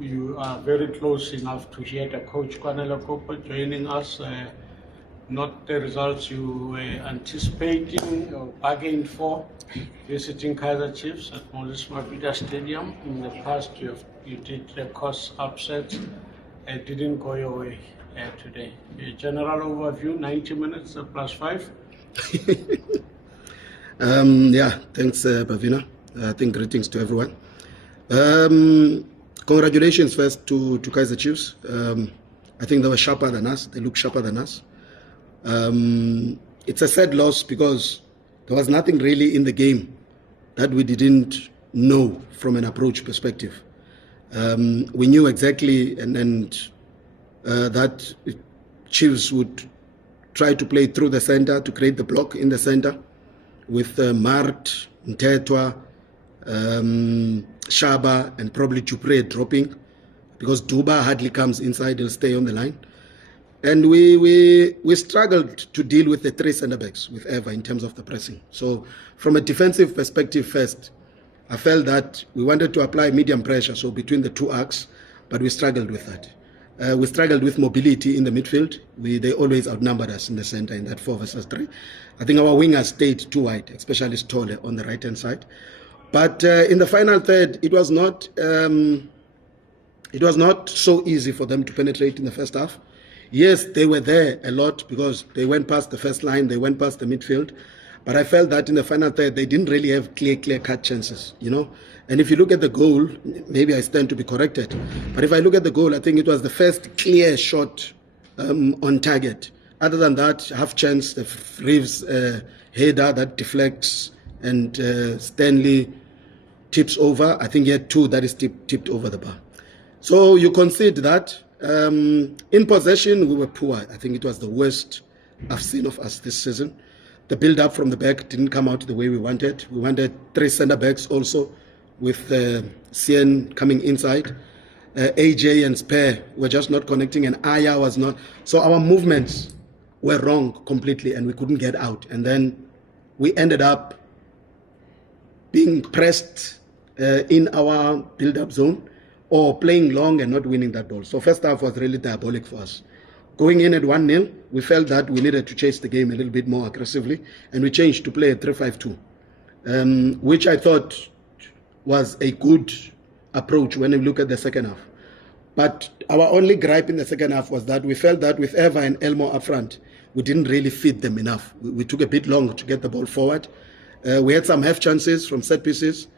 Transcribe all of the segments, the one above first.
you are very close enough to hear the coach Kopo joining us. Not the results you were anticipating or bargained for, visiting Kaizer Chiefs at Moses Mabhida Stadium. In the past, you did cause upsets. It didn't go your way today. A general overview, 90 minutes plus 5. Yeah, thanks, Bavina. I think greetings to everyone. Congratulations first to Kaizer Chiefs. I think they were sharper than us. They look sharper than us. It's a sad loss because there was nothing really in the game that we didn't know from an approach perspective. We knew exactly that Chiefs would try to play through the center to create the block in the center with Mart, Ntetwa, Shaba, and probably Chupre dropping because Duba hardly comes inside, he'll stay on the line. And we struggled to deal with the three centre-backs with Eva in terms of the pressing. So from a defensive perspective first, I felt that we wanted to apply medium pressure, so between the two arcs, but we struggled with that. We struggled with mobility in the midfield. They always outnumbered us in the centre in that 4 versus 3. I think our wingers stayed too wide, especially Stolle on the right-hand side. But in the final third, it was not so easy for them to penetrate in the first half. Yes, they were there a lot because they went past the first line, they went past the midfield. But I felt that in the final third, they didn't really have clear-cut chances, you know. And if you look at the goal, maybe I stand to be corrected. But if I look at the goal, I think it was the first clear shot on target. Other than that, half chance, the Reeves header that deflects and Stanley tips over. I think he had 2 that is tipped over the bar. So you concede that. In possession, we were poor. I think it was the worst I've seen of us this season. The build-up from the back didn't come out the way we wanted. We wanted 3 centre-backs also, with Cien coming inside. AJ and Spare were just not connecting, and Aya was not. So our movements were wrong completely, and we couldn't get out. And then we ended up being pressed in our build-up zone, or playing long and not winning that ball. So first half was really diabolic for us. Going in at 1-0, we felt that we needed to chase the game a little bit more aggressively, and we changed to play a 3-5-2, which I thought was a good approach when you look at the second half. But our only gripe in the second half was that we felt that with Eva and Elmo up front, we didn't really feed them enough. We took a bit long to get the ball forward. We had some half chances from set pieces,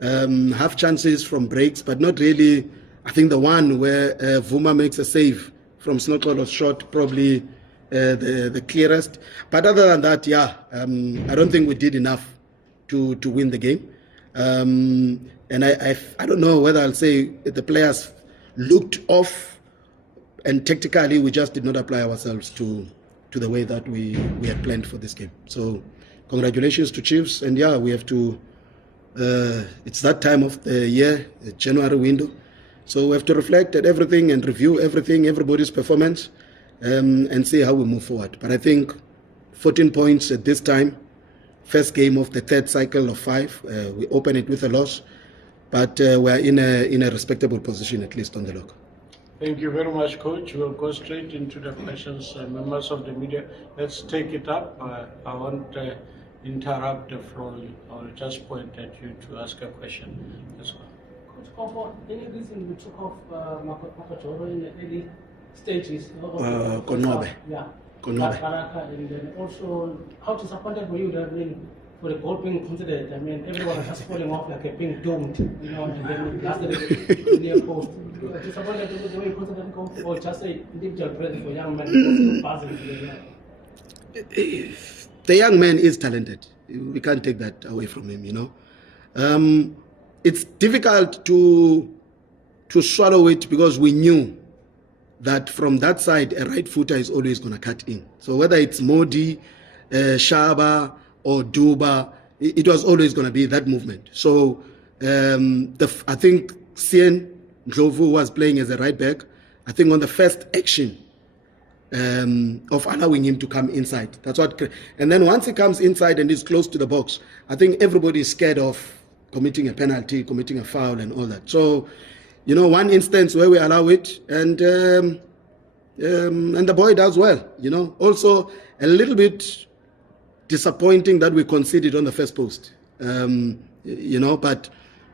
half chances from breaks, but not really. I think the one where Vuma makes a save from Snokolo's shot, probably the clearest. But other than that, yeah, I don't think we did enough to win the game. And I don't know whether I'll say the players looked off, and tactically we just did not apply ourselves to the way that we had planned for this game. So congratulations to Chiefs, and yeah, we have to. It's that time of the year, the January window. So we have to reflect at everything and review everything, everybody's performance, and see how we move forward. But I think 14 points at this time, first game of the third cycle of 5. We open it with a loss, but we're in a respectable position, at least on the log. Thank you very much, Coach. We'll go straight into the questions. Members of the media, let's take it up. I won't interrupt the floor. I'll just point at you to ask a question as well. Coach Kopo, any reason we took off Makachoro in the early stages? Konobe. Yeah. Konobe. Baraka, and then also, how disappointed were you that for the goal being considered? I mean, everyone was just falling off like a being doomed, you know, and then last the near post. Disappointed with the way you considered the goal, or just a individual presence for young men who was still passing. The young man is talented. We can't take that away from him, you know. It's difficult to swallow it because we knew that from that side, a right footer is always going to cut in. So whether it's Modi, Shaba, or Duba, it was always going to be that movement. So I think Cien Ndlovu was playing as a right back. I think on the first action, of allowing him to come inside. That's what. And then once he comes inside and is close to the box, I think everybody is scared of committing a penalty, committing a foul, and all that. So one instance where we allow it, and the boy does well. Also a little bit disappointing that we conceded on the first post. But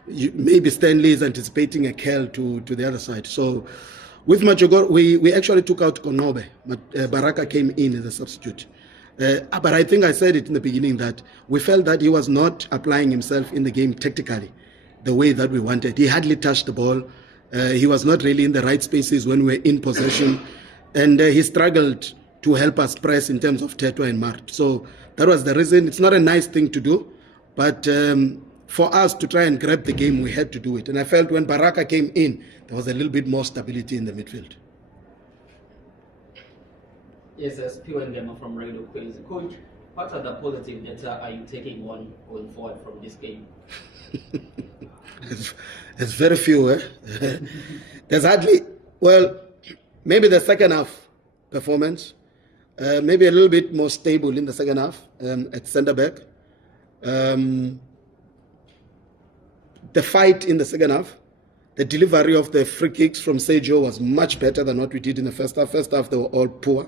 maybe Stanley is anticipating a curl to the other side. So with Majogoro, we actually took out Konobe. Baraka came in as a substitute. But I think I said it in the beginning that we felt that he was not applying himself in the game tactically the way that we wanted. He hardly touched the ball. He was not really in the right spaces when we were in possession. And he struggled to help us press in terms of Tetwa and Mart. So that was the reason. It's not a nice thing to do, but for us to try and grab the game, we had to do it. And I felt when Baraka came in, there was a little bit more stability in the midfield. Yes, as Eva Nga from Radio Quiz. Coach, what are the positive data are you taking on going forward from this game? It's very few. There's hardly, maybe the second half performance, maybe a little bit more stable in the second half at centre back. The fight in the second half, the delivery of the free kicks from Sergio was much better than what we did in the first half. First half, they were all poor.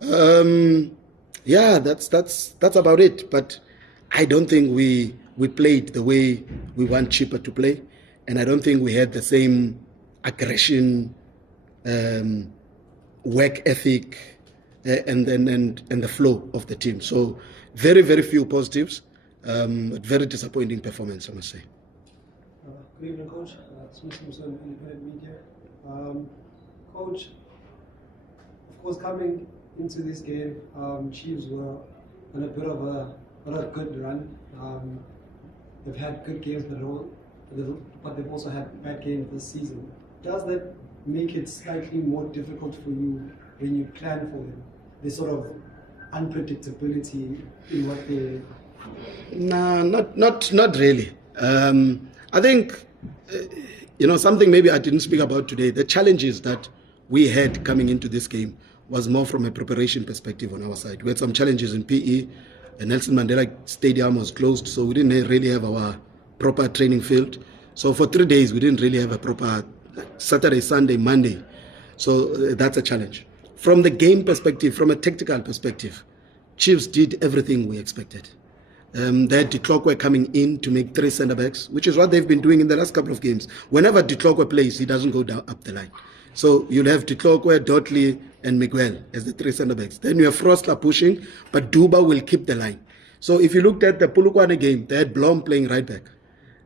That's about it. But I don't think we played the way we want Chipper to play, and I don't think we had the same aggression, work ethic, and the flow of the team. So very, very few positives, but very disappointing performance, I must say. Good evening, Coach. Smith Simpson, Independent Media. Coach, of course, coming into this game, Chiefs were on a bit of a good run. They've had good games, but they've also had bad games this season. Does that make it slightly more difficult for you when you plan for them? This sort of unpredictability in what they... No, not really. I think, something maybe I didn't speak about today. The challenges that we had coming into this game was more from a preparation perspective on our side. We had some challenges in PE. The Nelson Mandela Stadium was closed, so we didn't really have our proper training field. So for 3 days, we didn't really have a proper Saturday, Sunday, Monday. So that's a challenge. From the game perspective, from a tactical perspective, Chiefs did everything we expected. They had de Klokwe coming in to make 3 centre-backs, which is what they've been doing in the last couple of games. Whenever de Klokwe plays, he doesn't go down up the line. So you'll have de Klokwe, Dotley, and Miguel as the 3 centre-backs. Then you have Frostler pushing, but Duba will keep the line. So if you looked at the Polokwane game, they had Blom playing right back.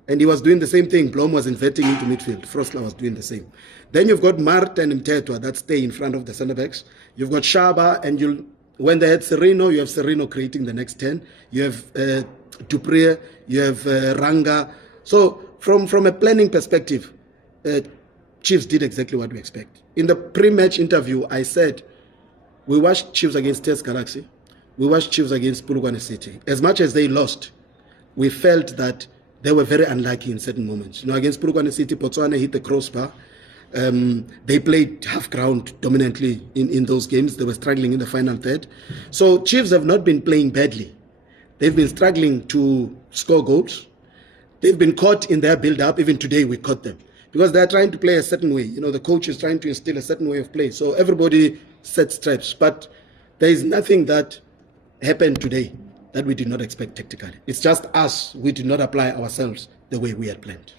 And he was doing the same thing. Blom was inverting into midfield. Frostler was doing the same. Then you've got Mart and Mtetwa that stay in front of the centre-backs. You've got Shaba, and when they had Sereno, you have Sereno creating the next 10. You have Dupree, you have Ranga. So from a planning perspective, Chiefs did exactly what we expect. In the pre-match interview, I said, we watched Chiefs against Test Galaxy. We watched Chiefs against Polokwane City. As much as they lost, we felt that they were very unlucky in certain moments. Against Polokwane City, Botswana hit the crossbar. They played half ground dominantly in those games. They were struggling in the final third. So Chiefs have not been playing badly. They've been struggling to score goals. They've been caught in their build-up. Even today, we caught them. Because they're trying to play a certain way. The coach is trying to instill a certain way of play. So everybody sets traps. But there is nothing that happened today that we did not expect tactically. It's just us. We did not apply ourselves the way we had planned.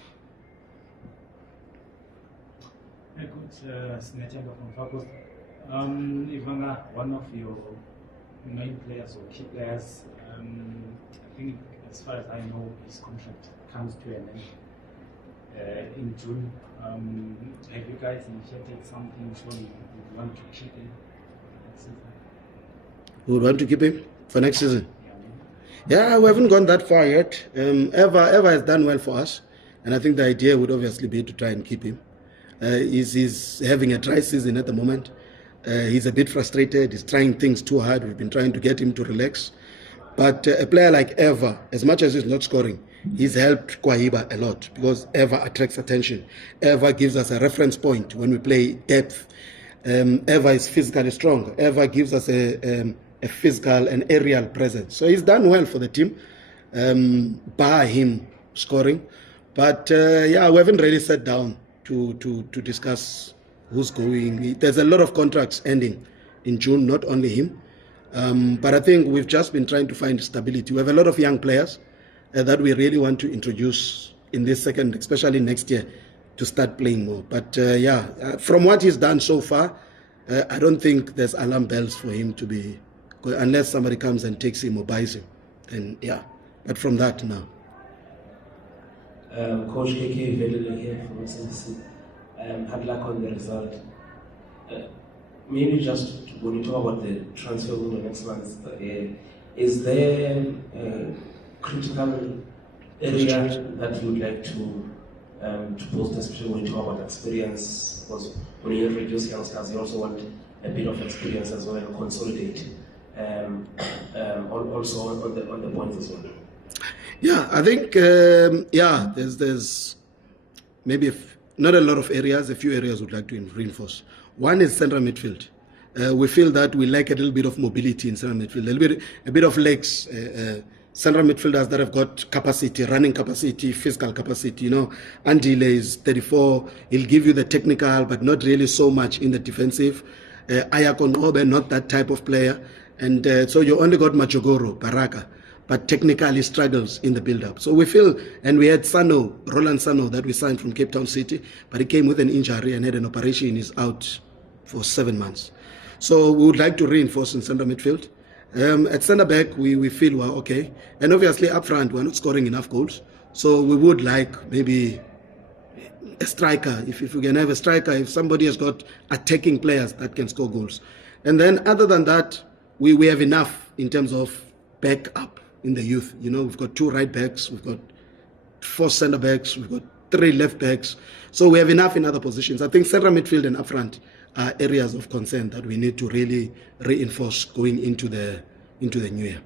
Hey, Coach, Snechenga from Focus. Eva Nga, one of your main players or key players, I think as far as I know, his contract comes to an end in June. Have you guys initiated something so you want to keep him next season? We would want to keep him for next season? Yeah, we haven't gone that far yet. Eva has done well for us, and I think the idea would obviously be to try and keep him. He's having a dry season at the moment. He's a bit frustrated. He's trying things too hard. We've been trying to get him to relax. But a player like Eva, as much as he's not scoring, he's helped Kwayiba a lot because Eva attracts attention. Eva gives us a reference point when we play depth. Eva is physically strong. Eva gives us a physical and aerial presence. So he's done well for the team, by him scoring. But we haven't really sat down to discuss who's going. There's a lot of contracts ending in June, not only him. But I think we've just been trying to find stability. We have a lot of young players that we really want to introduce in this second, especially next year, to start playing more. But from what he's done so far, I don't think there's alarm bells for him to be, unless somebody comes and takes him or buys him. And but from that, no. Coach KK Velile here from SNC. Had luck on the result. Maybe just when you talk about the transfer window next month, is there a critical area that you would like to post, especially when you talk about experience? Because when you introduce youngsters, you also want a bit of experience as well and consolidate. Also on the points as well. Yeah, I think there's maybe not a lot of areas. A few areas we'd like to reinforce. One is central midfield. We feel that we lack a little bit of mobility in central midfield, a bit of legs. Central midfielders that have got capacity, running capacity, physical capacity. Andile is 34. He'll give you the technical, but not really so much in the defensive. Ayakon Obe, not that type of player. And so you only got Majogoro, Baraka, but technically struggles in the build-up. So we feel, and we had Roland Sano, that we signed from Cape Town City, but he came with an injury and had an operation. He's out for 7 months. So we would like to reinforce in central midfield. At centre back, we feel we're okay. And obviously up front, we're not scoring enough goals. So we would like maybe a striker. If we can have a striker, if somebody has got attacking players that can score goals. And then other than that, we have enough in terms of backup in the youth. We've got 2 right backs, we've got 4 centre backs, we've got 3 left backs. So we have enough in other positions. I think central midfield and up front are areas of concern that we need to really reinforce going into the new year.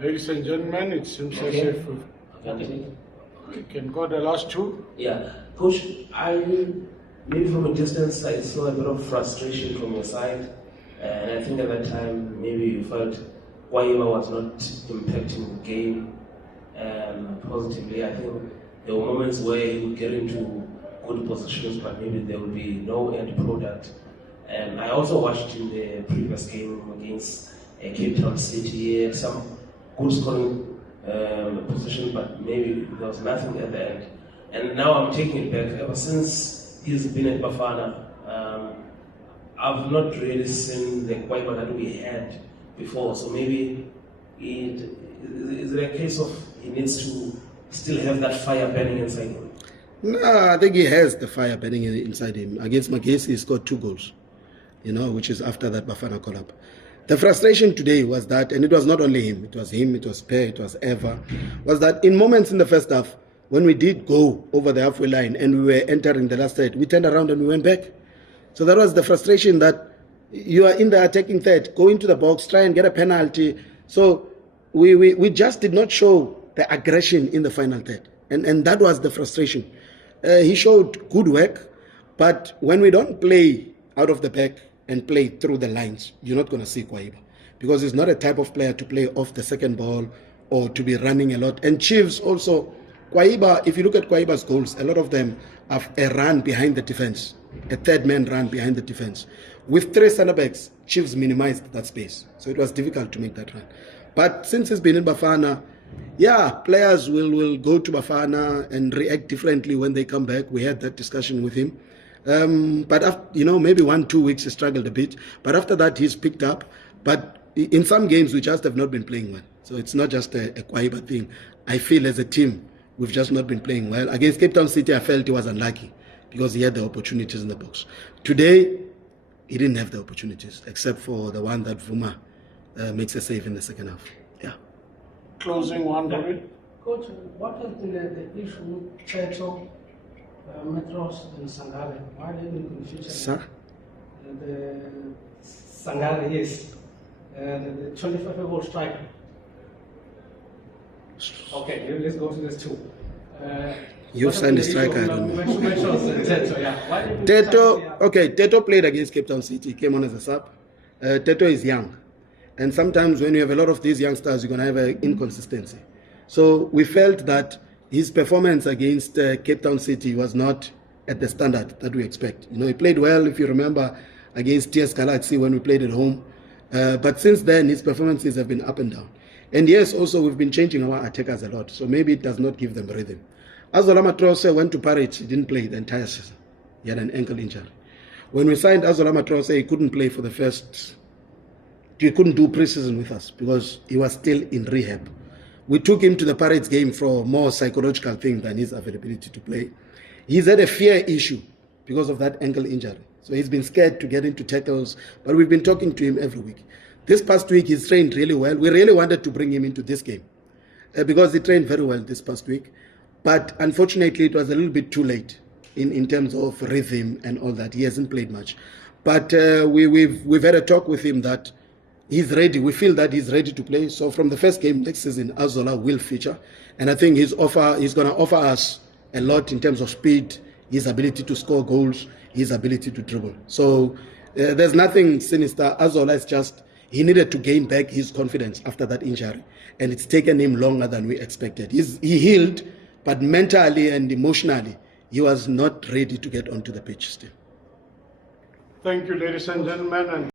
Ladies and gentlemen, it seems as if we can go the last 2. Yeah, Coach, maybe from a distance, I saw a bit of frustration from your side, and I think at that time maybe you felt Kwayiba was not impacting the game positively. I think there were moments where you would get into good positions, but maybe there would be no end product. And I also watched in the previous game against Cape Town City, some good scoring position, but maybe there was nothing at the end. And now I'm taking it back. Ever since he's been at Bafana, I've not really seen the Kwayiba that we had before. So maybe is it a case of he needs to still have that fire burning inside him? No, I think he has the fire burning inside him. Against Magesi, he scored 2 goals, which is after that Bafana collab. The frustration today was that, and it was not only him, it was Per, it was Eva, was that in moments in the first half, when we did go over the halfway line and we were entering the last third, we turned around and we went back. So that was the frustration, that you are in the attacking third, go into the box, try and get a penalty. So we just did not show the aggression in the final third. And that was the frustration. He showed good work, but when we don't play out of the back and play through the lines, you're not going to see Kwayiba, because he's not a type of player to play off the second ball or to be running a lot. And Chiefs also, Kwayiba, if you look at Kwayiba's goals, a lot of them have a run behind the defense, a third man run behind the defense. With 3 centre backs, Chiefs minimized that space, so it was difficult to make that run. But since he's been in Bafana, players will go to Bafana and react differently when they come back. We had that discussion with him. But after, maybe 1-2 weeks he struggled a bit. But after that, he's picked up. But in some games, we just have not been playing well. So it's not just a Kwayiba thing. I feel as a team, we've just not been playing well. Against Cape Town City, I felt he was unlucky because he had the opportunities in the box. Today, he didn't have the opportunities, except for the one that Vuma makes a save in the second half. Closing one, David. Coach, what has been the issue with Teto, Metros, and Sangare? Why are they in confusion? Sir? The Sangare, yes. The 25-year-old striker. Okay, let's go to this 2. You signed a striker, I don't know. Teto, yeah. Teto played against Cape Town City. He came on as a sub. Teto is young. And sometimes when you have a lot of these youngsters, you're going to have an inconsistency. So we felt that his performance against Cape Town City was not at the standard that we expect. You know, he played well, if you remember, against TS Galaxy when we played at home. But since then, his performances have been up and down. And yes, also we've been changing our attackers a lot, so maybe it does not give them rhythm. Azola Matrose went to Paris, he didn't play the entire season. He had an ankle injury. When we signed Azola Matrose, he couldn't play for the first, he couldn't do preseason with us because he was still in rehab. We took him to the Pirates game for a more psychological thing than his availability to play. He's had a fear issue because of that ankle injury. So he's been scared to get into tackles, but we've been talking to him every week. This past week, he's trained really well. We really wanted to bring him into this game because he trained very well this past week. But unfortunately, it was a little bit too late in terms of rhythm and all that. He hasn't played much. But we've had a talk with him that he's ready. We feel that he's ready to play. So from the first game next season, Azola will feature. And I think he's going to offer us a lot in terms of speed, his ability to score goals, his ability to dribble. So there's nothing sinister. Azola is just, he needed to gain back his confidence after that injury. And it's taken him longer than we expected. He healed, but mentally and emotionally, he was not ready to get onto the pitch still. Thank you, ladies and gentlemen. And